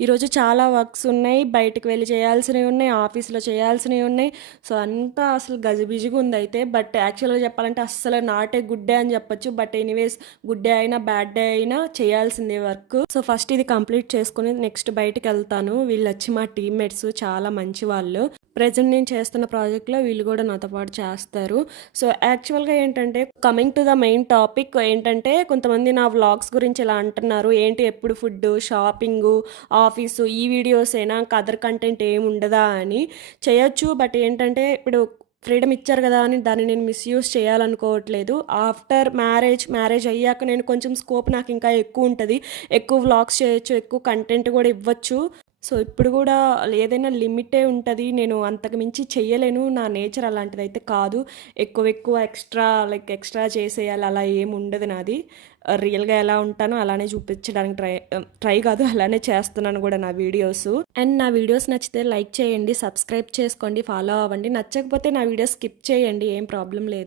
ఈరోజు చాలా వర్క్స్ ఉన్నాయి. బయటికి వెళ్లి చేయాల్సినవి ఉన్నాయి. ఆఫీస్‌లో చేయాల్సినవి ఉన్నాయి. సో, అంతా అసలు గజిబిజిగా ఉందయితే. బట్ యాక్చువల్‌గా చెప్పాలంటే అస్సలు నాట్ ఏ గుడ్ డే అని చెప్పొచ్చు. బట్ ఎనీవేస్ గుడ్ డే అయినా, బ్యాడ్ డే అయినా చేయాల్సిందే వర్క్. సో, ఫస్ట్ ఇది కంప్లీట్ చేసుకొని నెక్స్ట్ బయటికెళ్తాను. వీళ్ళొచ్చి మా టీమ్‌మేట్స్ చాలా మంచివాళ్ళు. ప్రెజెంట్ నేను చేస్తున్న ప్రాజెక్ట్‌లో వీళ్ళు గూడా నాతో పాటు చేస్తారు. సో, యాక్చువల్‌గా ఏంటంటే coming to the main topic ఏంటంటే కొంతమంది నా వ్లాగ్స్ గురించి ఇలా అంటున్నారు. ఏంటి ఎప్పుడు ఫుడ్డు, షాపింగు, ఆఫీసు ఈ వీడియోసేనా అదర్ కంటెంట్ ఏమి ఉండదా అని. చేయొచ్చు. బట్ ఏంటంటే ఇప్పుడు ఫ్రీడమ్ ఇచ్చారు గదా అని దాన్ని నేను మిస్‌యూజ్ చేయాలనుకోవట్లేదు. ఆఫ్టర్ మ్యారేజ్ అయ్యాక నేను కొంచెం స్కోప్ నాకింకా ఎక్కువుంటది. ఎక్కువ వ్లాగ్స్ చేయొచ్చు. ఎక్కువ కంటెంట్ గూడా ఇవ్వచ్చు. సో, ఇప్పుడు గూడా ఏదైనా లిమిటే ఉంటది. నేను అంతకు మించి చెయ్యలేను. నా నేచర్ అలాంటిదైతే కాదు. ఎక్కువ ఎక్స్‌ట్రా చేసేయాలి అలా ఏముండదు నాది. రియల్‌గా ఎలా ఉంటానో అలానే చూపించడానికి ట్రై కాదు అలానే చేస్తున్నాను గూడా నా వీడియోస్. అండ్ నా వీడియోస్ నచ్చితే లైక్ చేయండి, సబ్స్క్రైబ్ చేసుకోండి, ఫాలో అవ్వండి. నచ్చకపోతే నా వీడియోస్ స్కిప్ చేయండి. ఏం ప్రాబ్లమ్ లేదు.